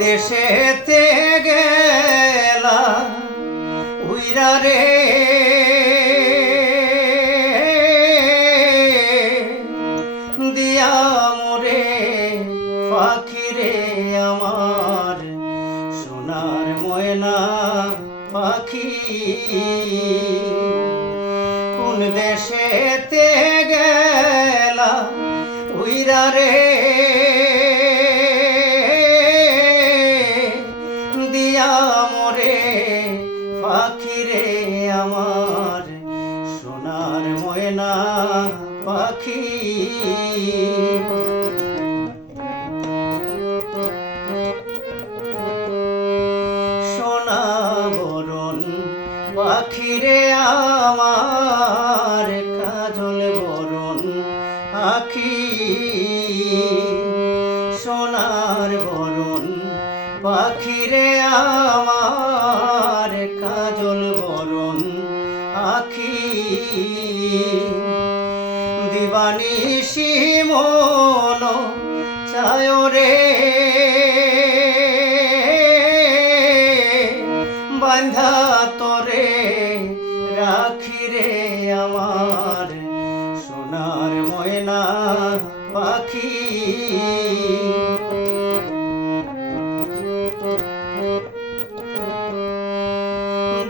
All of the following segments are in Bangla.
দেশেতে গেলা উইরা রে দিয়া মোরে পাখি রে আমার সোনার ময়না পাখি কোন দেশেতে গেলা উইরা রে দিয়া মোরে পাখি রে আমার সোনার ময়না পাখি সোনা বরণ পাখি রে আমার কাজল বরণ আখি সোনার বরণ পাখি রে আমার কাজল বরণ আখি দিবানিশি মন চায় রে বান্ধা তোরে রাখি রে আমার সোনার ময়না পাখি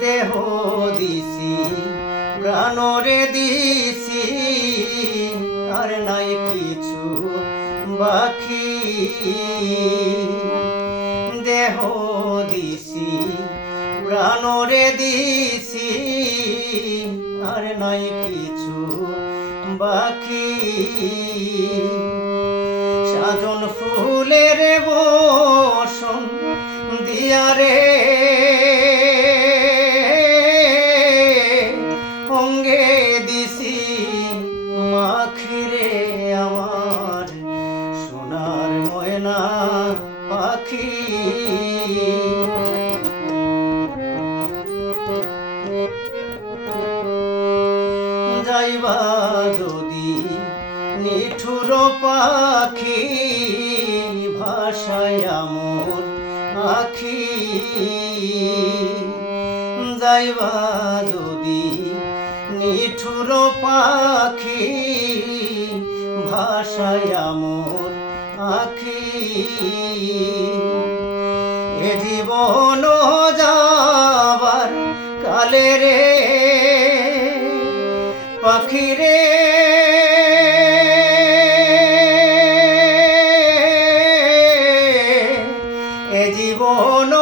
দেহ দিছি প্রাণরে দিছি আর নাই কিছু বাকি দেহ দিছি প্রাণরে দিছি আর নাই কিছু বাকি সাজন ফুলের বসন দিয়া রে অঙ্গে দিছি মাখি রে আমার সোনার ময়না পাখি যাইবা যদি নিঠুর পাখি ভাষায় মোর আখি যাইবা যদি নিঠুর পাখি ভাষায় মোর আখি এ জীবন যাবার কালে রে পাখি রে এ জীবন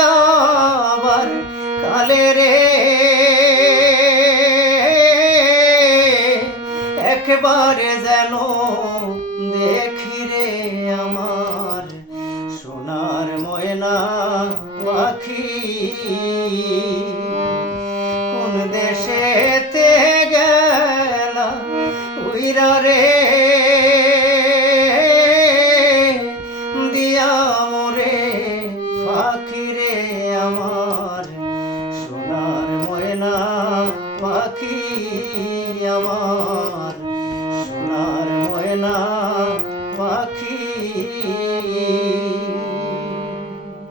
যাবার কালে রে একবারে যেন দেখি রে আমার সোনার ময়না পাখি কোন দেশেতে গেলা উইরা রে দিয়া মোরে পাখি রে আমার সোনার ময়না পাখি।